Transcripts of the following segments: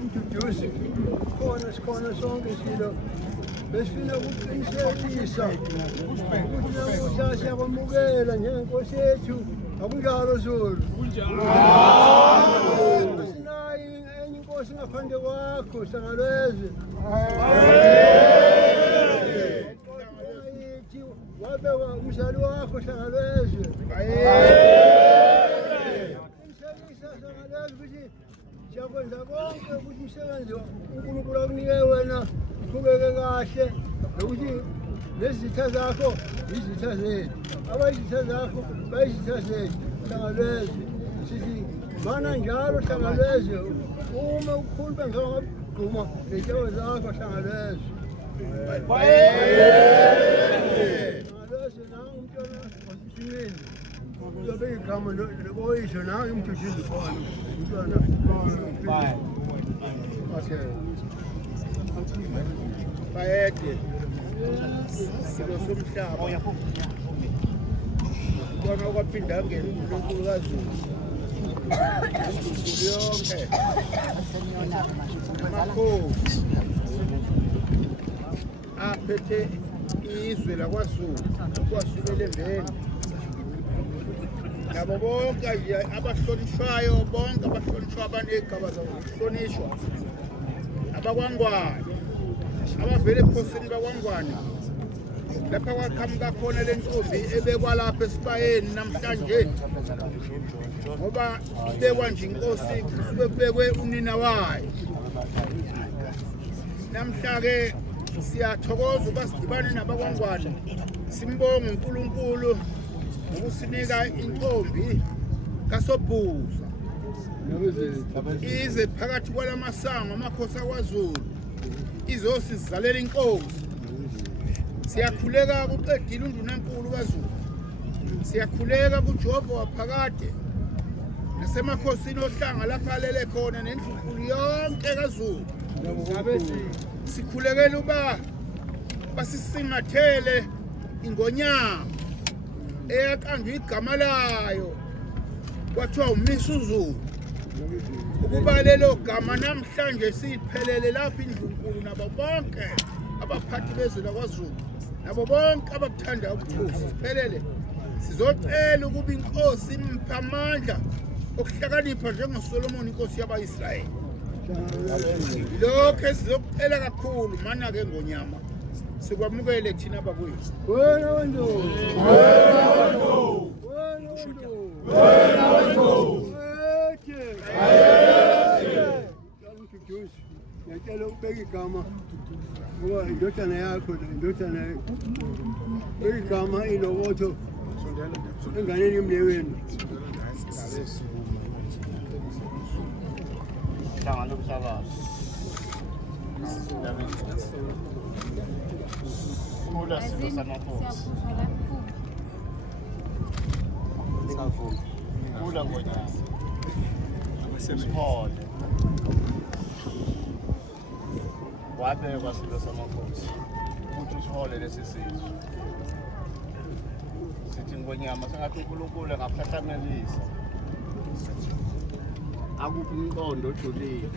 umduduzi sikhona sonke silo besifuna ukuqinisekisa ukuthi namuhla siyakwamukela njengenkosi yethu akunjalo Zulu asinayo enye inkosi ngaphandle kwakho Hlangalwezwe wabekwa umzali wakho Hlangalwezwe siyakwenza konke ukuthi umsebenzi uNkulunkulu akunike wena uqhubeke kahle nokuthi nezitha zakho izitha zethu abayizitha zakho bayizitha zethu Hlangalwezwe sithi mana njalo Hlangalwezwe uma ukhulu bengakagquma ngezihloko zakho Hlangalwezwe Hlangalwezwe nawe umntwana wasishimeni uzobe igama noboyisho nawe umduduzi khona umntwana bayede silo somhlaba umntwana okwaphinda angena uNkulunkulu kaZulu yonke amakhosi aphethe izwe lakwaZulu kwasukela emveni nabo bonke abahlonishwayo bonke abahlonishwa abanegaba zokuhlonishwa abakwangwane abavela ebukhosini bakwangwane lapha kwaqhamuka khona le ntombi ebekwa lapha esibayeni namhlanje ngoba ibekwa nje inkosi kusuke kubekwe unina wayo namhla-ke siyathokoza uba sidibane nabakwangwane simbonge uNkulunkulu ngokusinika intombi kaSobhuza ize phakathi kwalamasango amakhosi akwaZulu izosizalela inkosi siyakhuleka kuqedile undunankulu kaZulu siyakhuleka kuJehova waphakade nasemakhosini ohlanga lapha alele khona nendlunkulu yonke kaZulu sikhulekela uba basisingathele ingonyama eyaqanjwa igama layo kwathiwa uMisuzulu ukuba lelo gama namhlanje siphelele lapha indlunkulu nabo bonke abaphathi bezwe lakwaZulu nabo bonke abakuthanda ubukhosi siphelele sizocela ukuba inkosi imphe amandla okuhlakanipha njengoSolomon inkosi yaba-Israyeli lokho sizokucela kakhulu mana-ke ngonyama sikwamukele thina bakwethu wena wendoda ngiyacela ukubeka igama ngoba indodana yakho indodana beka igama ilobotho enganeni emlewenu Kula silo samakhosi. Kula ngonyama. Abasebenzi. Wabekwa silo samakhosi. Ukuthi usihole lesi sizwe. Sithi ngonyama sengathi uNkulunkulu ngakuhlanganisa. Akuphi umqondo ojulile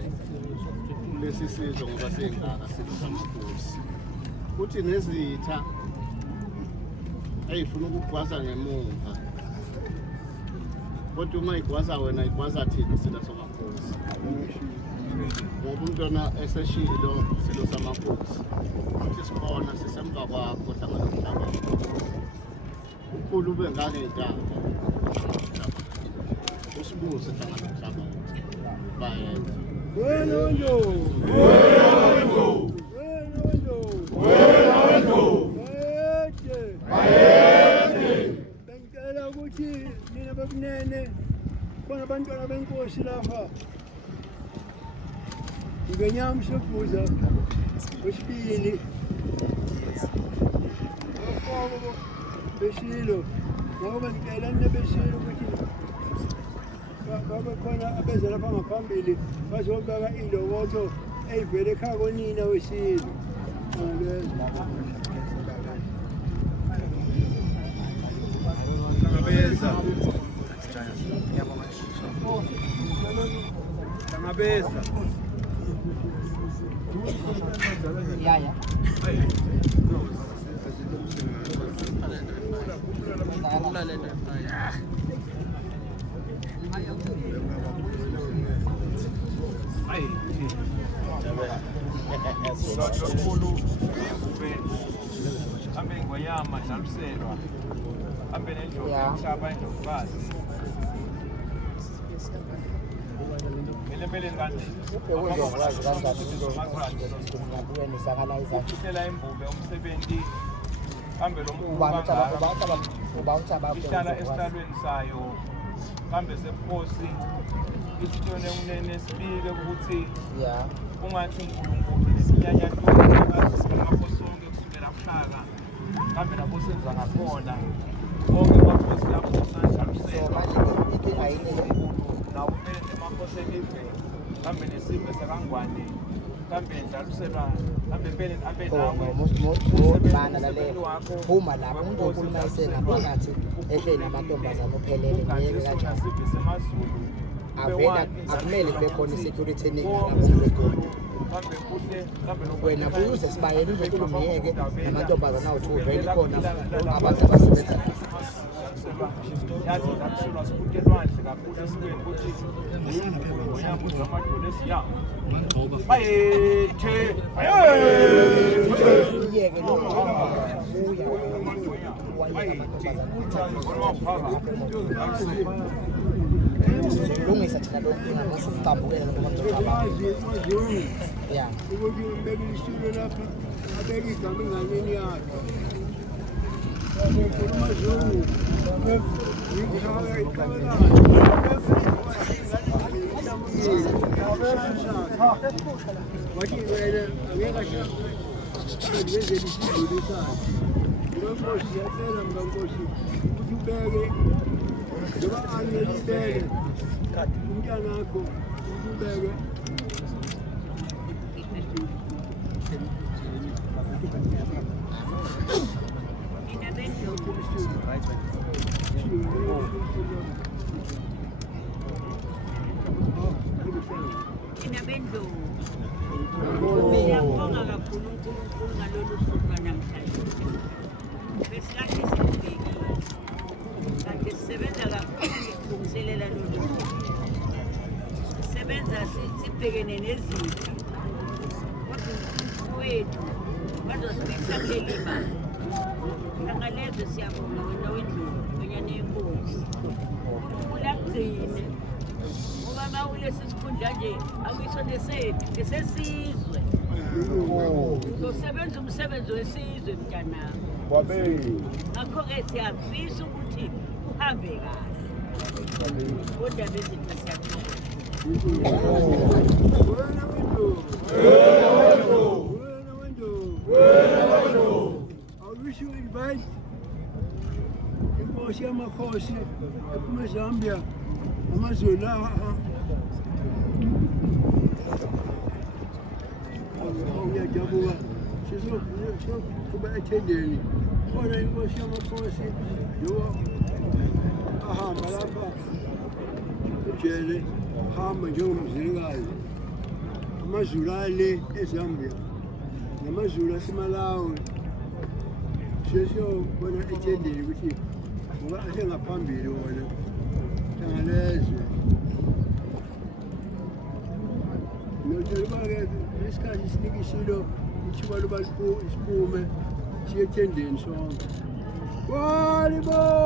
kulesi sizwe ngoba sengaka silo samakhosi. Kuthi nezitha ayifuna ukugwaza ngemuva kodwa uma igwaza wena igwaza thina silo samakhosi ngoba umntwana eseshilo silo samakhosi ukuthi sikhona sisemva kwakho hlangana nomhlaba ukhulu ube ngangentanga usibuze hlangana nomhlaba bayena bengicela ukuthi nina babunene khona abantwana benkosi lapha ngenyama Sobhuza wesibili ofoko beshilo ngoba ngicela nebeshilo ukuthi babe khona abeze lapha ngaphambili bazobeka ilobotho eyivele ekhaya konina wesilo Angabeza Yeah. kambe sephosi isitone unene sibike ukuthi ungathi uNkulunkulu lesinyanya amakosonke kusukela kushaka kambe lapho senza ngakhona bonke abaphosi lapho sanjalisela inkinga yini nawo kumele emakoseni ive kambe nesimo sakangwane kambe njaliselwa kambe phela abe nawe bana lale uma lapho umuntu okhuluma isengaphakathi ehleni amantombazana ophelele ngeke kanjani avela akumele kube khona security eningi wena kuze sibayeni uzokhulumiyeke namantombazana awuthi uvele khona abantu abasebenza yazi lapho sikutelwandle kakhulu esikweni ukuthi uyambuza amadolesi yawo bayethe yeke lo lungisa thina lo nkinga ngisho uqambukele ngoba ngicabanga yeah ukuthi ubeke isitulo lapha abeke igama enganeni yakhe ukhuluma Zulu wathi wena angeke ngenze isitulo sakhe Nkosi yacela Nkosi ukuthi ubeke njengoba angelibele umntana wakho ubeke Inabendo ngiyabonga kakhulu uNkulunkulu ngalolu suku namhlanje besikade sibhekile kade sisebenza kakhulu ukulungiselela lolu sisebenza sibhekene nezitha kodwa wethu bazosifikisa kuleli banga ngalezo siyabonga wena wendlu kwenyane yenkosi ulagcine ngoba mawulesi sikhundla nje akuyisona sethu lesesizwe uzosebenza umsebenzi wesizwe mntanami ngakho-ke siyafisa ukuthi uhambe kahle kodwa bezinto siyaqoqa I wish you invite inkosi yamakhosi ephuma eZambia amazweni ngiyajabula sizokuba ethendeni khona inkosi yamakhosi njengoba ahamba lapha ujele hamba njengomzilikazi amazulu ale eZambia namazulu aseMalawi siyobona ethendeni ukuthi ngoba asengaphambili wona ngalezwe njengoba-ke isikhathi sinikishilo ithuba loba isiphume siye ethendeni sonke kwalibo